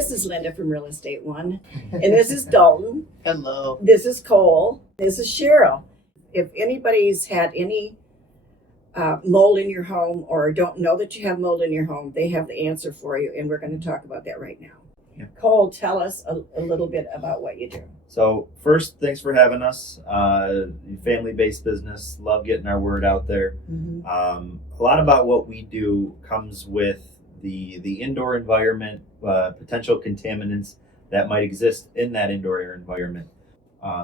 this is Linda from Real Estate One, and this is Dalton. Hello. This is Cole. This is Cheryl. If anybody's had any mold in your home or don't know that you have mold in your home, they have the answer for you, and we're going to talk about that right now. Yeah. Cole, tell us a little bit about what you do. So first, thanks for having us. Family-based business, love getting our word out there. Mm-hmm. A lot about what we do comes with the indoor environment, potential contaminants that might exist in that indoor air environment.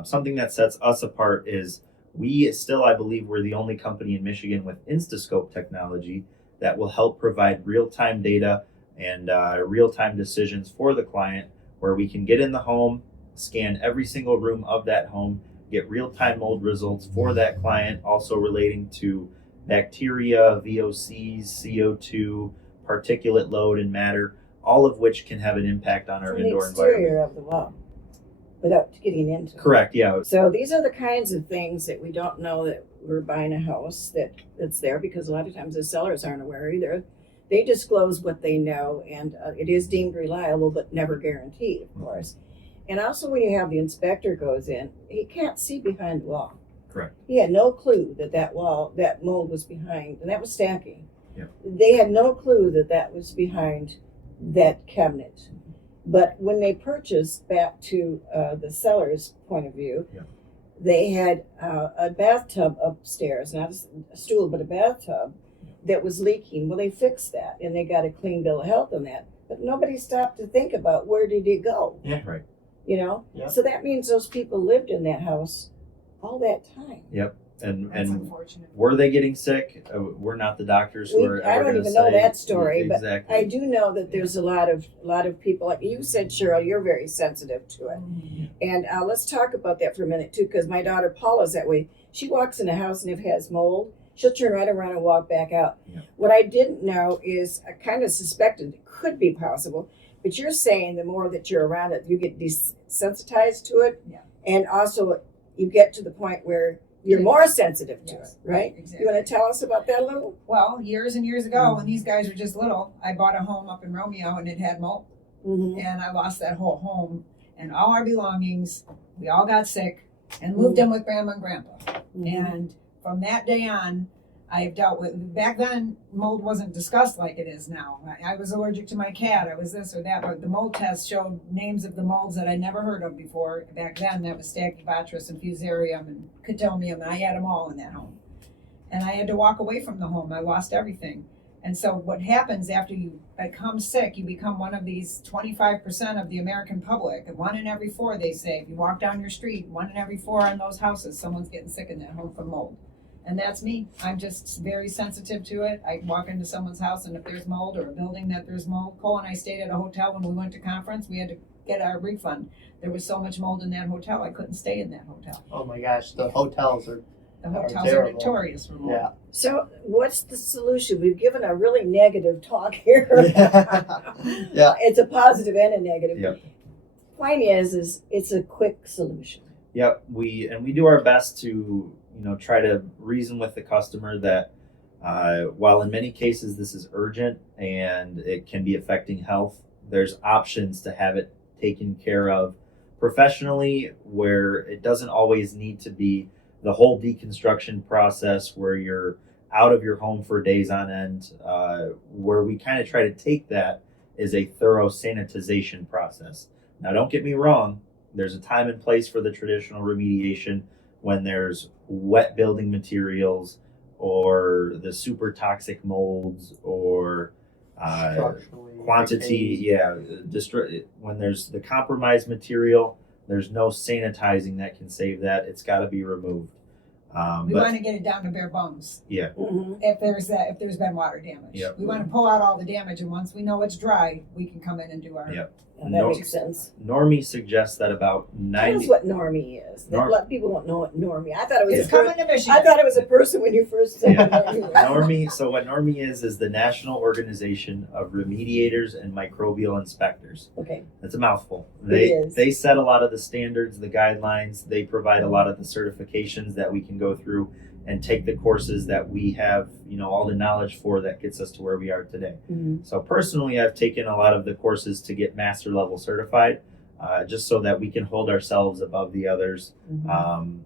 Something that sets us apart is we still, I believe, we're the only company in Michigan with Instascope technology that will help provide real-time data and real-time decisions for the client, where we can get in the home, scan every single room of that home, get real-time mold results for that client, also relating to bacteria, VOCs, CO2, particulate load, and matter, all of which can have an impact on our indoor exterior environment. of the wall, without getting into it. Correct, yeah. So these are the kinds of things that we don't know that we're buying a house that's there, because a lot of times the sellers aren't aware either. They disclose what they know, and it is deemed reliable, but never guaranteed, of course. And also when you have the inspector goes in, he can't see behind the wall. Correct. He had no clue that mold was behind, and that was stacking. Yep. They had no clue that was behind that cabinet. But when they purchased, back to the seller's point of view, Yep, they had a bathtub upstairs, not a stool, but a bathtub that was leaking. Well, they fixed that, and they got a clean bill of health on that. But nobody stopped to think about, where did it go? Yeah. right. You know? Yep. So that means those people lived in that house all that time. Yep. And That's unfortunate. were they getting sick? We're not the doctors who are I ever don't gonna even know say- that story, exactly. but I do know that there's a lot of people, like you said, Cheryl, you're very sensitive to it. And let's talk about that for a minute too, because my daughter Paula's that way. She walks in a house, and if it has mold, she'll turn right around and walk back out. Yeah. What I didn't know is, I kind of suspected it could be possible, but you're saying the more that you're around it, you get desensitized to it. Yeah. And also you get to the point where you're more sensitive to Yes. it, right? Exactly. You want to tell us about that a little? Well, years and years ago, when these guys were just little, I bought a home up in Romeo, and it had mold, Mm-hmm. and I lost that whole home and all our belongings. We all got sick and moved in with Grandma and Grandpa. Mm-hmm. And from that day on, I have dealt with, back then, mold wasn't discussed like it is now. I was allergic to my cat, I was this or that, but the mold test showed names of the molds that I never heard of before. Back then, that was Stachybotrys and Fusarium and Cotymium, and I had them all in that home. And I had to walk away from the home. I lost everything. And so what happens after you become sick, you become one of these 25% of the American public. And 1 in every 4, they say, if you walk down your street, 1 in every 4 in those houses, someone's getting sick in that home from mold. And that's me. I'm just very sensitive to it. I walk into someone's house, and if there's mold, or a building that there's mold. Cole and I stayed at a hotel when we went to conference. We had to get our refund. There was so much mold in that hotel, I couldn't stay in that hotel. Oh my gosh, the hotels are. The Are hotels are terrible. notorious for mold. Yeah. So what's the solution? We've given a really negative talk here. Yeah. It's a positive and a negative. Yep. Point is it's a quick solution. Yep, we do our best to try to reason with the customer that while in many cases this is urgent and it can be affecting health, there's options to have it taken care of professionally, where it doesn't always need to be the whole deconstruction process where you're out of your home for days on end. Where we kind of try to take that is a thorough sanitization process. Now, don't get me wrong, there's a time and place for the traditional remediation when there's wet building materials or the super toxic molds or Structurally quantity, when there's the compromised material, there's no sanitizing that can save that. It's got to be removed. We want to get it down to bare bones. Yeah. Mm-hmm. If there's been water damage. Yep. We want to pull out all the damage, and once we know it's dry, we can come in and do our. Yep. That No. makes sense. Normie suggests that about Tell us 90. what normie is. A lot of people don't know what normie. I thought it was It's a person. coming to Michigan. I thought it was a person when you first said Yeah. normie. Normie. So what Normie is the National Organization of Remediators and Microbial Inspectors. Okay. That's a mouthful. is. They set a lot of the standards, the guidelines. They provide a lot of the certifications that we can go through and take the courses that we have, all the knowledge for that gets us to where we are today. Mhm. So personally, I've taken a lot of the courses to get master level certified, just so that we can hold ourselves above the others. Mhm.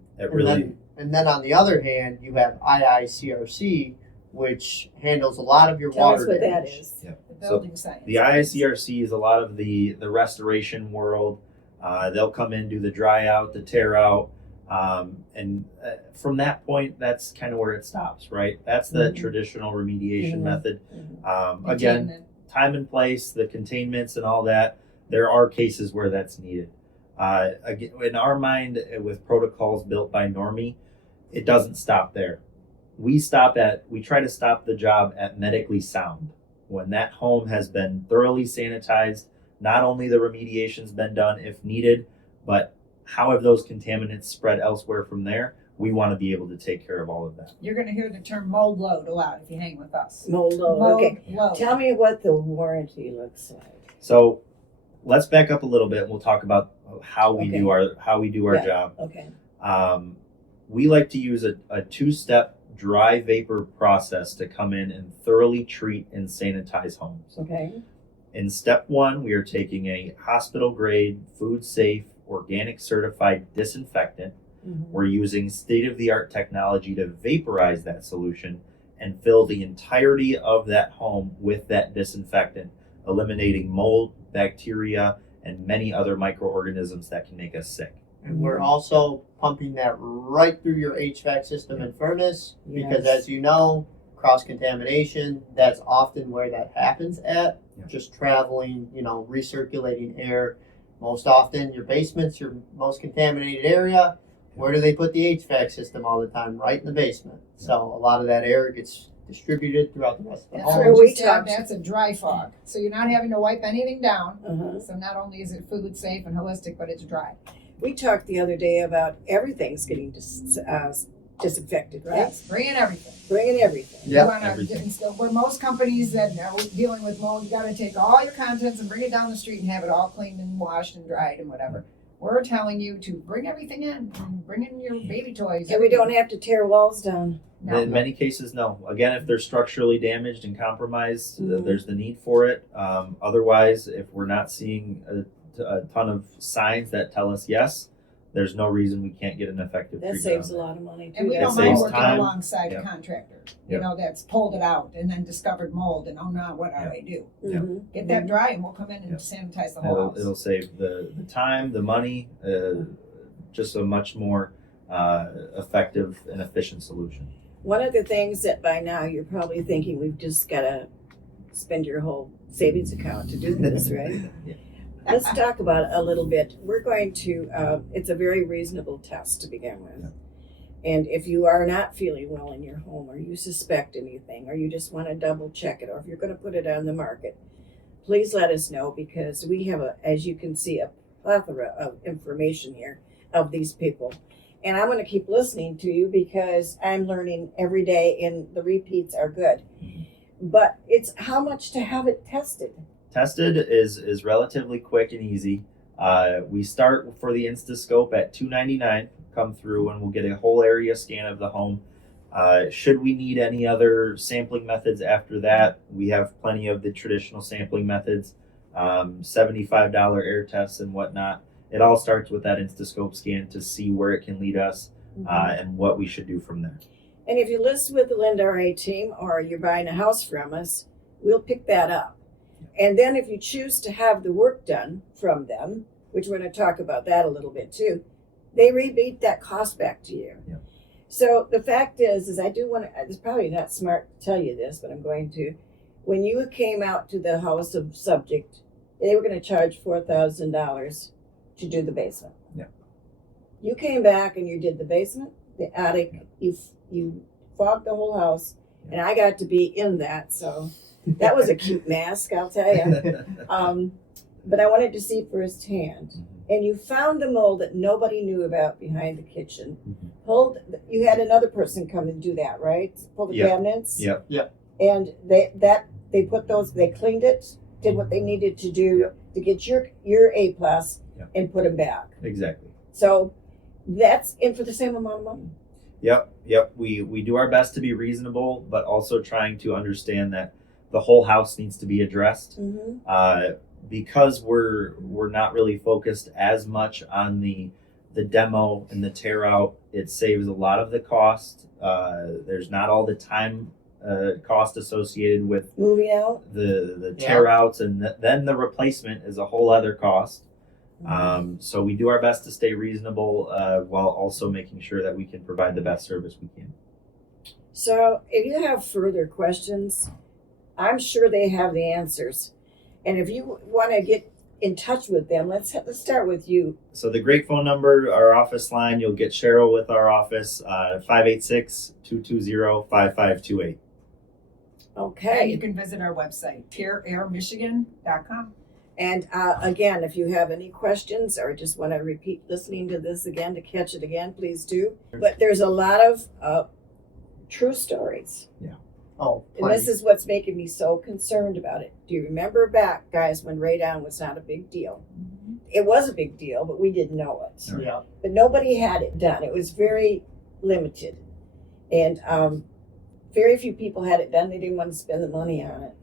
And then on the other hand, you have IICRC, which handles a lot of your Tell us water what that damage. is. The building science. The IICRC is a lot of the restoration world. They'll come in, do the dry out, the tear out, and from that point, that's kind of where it stops, right? That's the Mhm. traditional remediation Mhm. method. Mhm. Again, Containment. time and place, the containments and all that, there are cases where that's needed. Again, in our mind, with protocols built by Normie, it doesn't stop there. We try to stop the job at medically sound. When that home has been thoroughly sanitized, not only the remediation's been done if needed, but how have those contaminants spread elsewhere from there? We want to be able to take care of all of that. You're going to hear the term mold load a lot if you hang with us. Mold load. Mold Okay. load. Tell me what the warranty looks like. So let's back up a little bit and we'll talk about how we do our Yeah. job. Okay. We like to use a two-step dry vapor process to come in and thoroughly treat and sanitize homes. Okay. In step one, we are taking a hospital grade, food safe, organic certified disinfectant. Mhm. We're using state-of-the-art technology to vaporize that solution and fill the entirety of that home with that disinfectant, eliminating mold, bacteria, and many other microorganisms that can make us sick. And we're also pumping that right through your HVAC system and furnace because, Yes. as you know, cross contamination, that's often where that happens at. Yeah. Just traveling, recirculating air. Most often, your basement's your most contaminated area. Where do they put the HVAC system all the time? Right in the basement. So a lot of that air gets distributed throughout the rest of the That's home. where what we we said. talked- That's a dry fog. So you're not having to wipe anything down. Uh-huh. So not only is it food safe and holistic, but it's dry. We talked the other day about everything's getting disinfected, right? Yes, bring in everything. Bringing everything. Yep, You wanna everything. instill- where most companies that are dealing with mold, you gotta take all your contents and bring it down the street and have it all cleaned and washed and dried and whatever. We're telling you to bring everything in, and bring in your baby toys. And we don't have to tear walls down. No. In many cases, no. Again, if they're structurally damaged and compromised, Mhm. there's the need for it. Otherwise, if we're not seeing a ton of signs that tell us yes, there's no reason we can't get an effective That treatment saves on a that. lot of money too. And we That don't mind saves working time. alongside a Yep. contractor, Yep. that's pulled it out and then discovered mold and, oh no, what do I do? Mhm. Get that dry and we'll come in and Yep. sanitize the whole house. It'll save the time, the money, just a much more effective and efficient solution. One of the things that by now you're probably thinking we've just got to spend your whole savings account to do this, right? Yeah. Let's talk about it a little bit. We're going to, it's a very reasonable test to begin with. Yeah. And if you are not feeling well in your home, or you suspect anything, or you just want to double check it, or if you're going to put it on the market, please let us know, because we have, as you can see, a plethora of information here of these people. And I'm going to keep listening to you because I'm learning every day, and the repeats are good. But it's how much to have it tested. Tested is relatively quick and easy. We start for the Instascope at $2.99. Come through and we'll get a whole area scan of the home. Should we need any other sampling methods after that, we have plenty of the traditional sampling methods, $75 air tests and whatnot. It all starts with that Instascope scan to see where it can lead us and what we should do from there. And if you list with the Linda RA team, or you're buying a house from us, we'll pick that up. And then if you choose to have the work done from them, which we're going to talk about that a little bit too, they rebate that cost back to you. Yeah. So the fact is I do want to, it's probably not smart to tell you this, but I'm going to. When you came out to the house of subject, they were going to charge $4,000 to do the basement. Yeah. You came back and you did the basement, the attic, you fogged the whole house, and I got to be in that, so that was a cute mask, I'll tell you. But I wanted to see firsthand. And you found the mold that nobody knew about behind the kitchen. You had another person come and do that, right? Pull the Yep. cabinets. Yep. And they put those, they cleaned it, did what they needed to do Yep. to get your A plus Yep. and put them back. Exactly. So that's in for the same amount of money. Yep. We do our best to be reasonable, but also trying to understand that the whole house needs to be addressed. Because we're not really focused as much on the demo and the tear out. It saves a lot of the cost. There's not all the time cost associated with Moving out. the tear outs, and then the replacement is a whole other cost. So we do our best to stay reasonable while also making sure that we can provide the best service we can. So if you have further questions, I'm sure they have the answers. And if you want to get in touch with them, let's start with you. So the great phone number, our office line, you'll get Cheryl with our office, 586-220-5528. Okay. And you can visit our website, pureairmichigan.com. And again, if you have any questions or just want to repeat listening to this again to catch it again, please do. But there's a lot of true stories. Oh, And this is what's making me so concerned about it. Do you remember back, guys, when radon was not a big deal? It was a big deal, but we didn't know it. yeah. But nobody had it done. It was very limited. And very few people had it done. They didn't want to spend the money on it.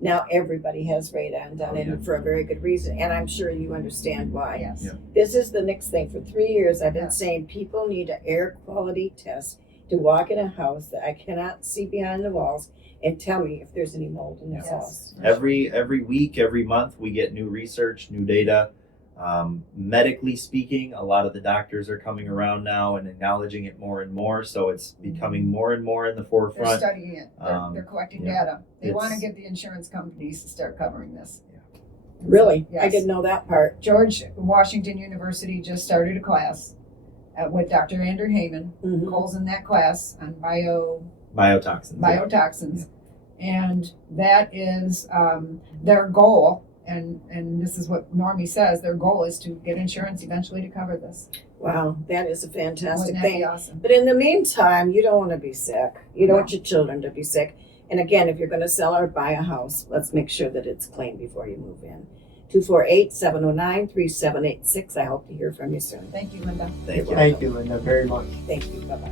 Now everybody has radon done, and for a very good reason. And I'm sure you understand why. Yes. Yeah. This is the next thing. For 3 years, I've been saying people need an air quality test to walk in a house that I cannot see behind the walls and tell me if there's any mold in this Yes. house. Every week, every month, we get new research, new data. Medically speaking, a lot of the doctors are coming around now and acknowledging it more and more. So it's becoming more and more in the They're forefront. studying it. They're collecting data. They want to get the insurance companies to start covering this. Really? Yes. I didn't know that part. George Washington University just started a class with Dr. Andrew Heyman. Mhm. Cole's in that class on Biotoxins. biotoxins. And that is their goal. And this is what Normie says, their goal is to get insurance eventually to cover this. Wow, that is a fantastic Wouldn't that thing. be awesome? But in the meantime, you don't want to be sick. You don't want your children to be sick. And again, if you're going to sell or buy a house, let's make sure that it's clean before you move in. 248-709-3786. I hope to hear from you soon. Thank you, Linda. Thank you. Thank you, Linda, very much. Thank you. Bye-bye.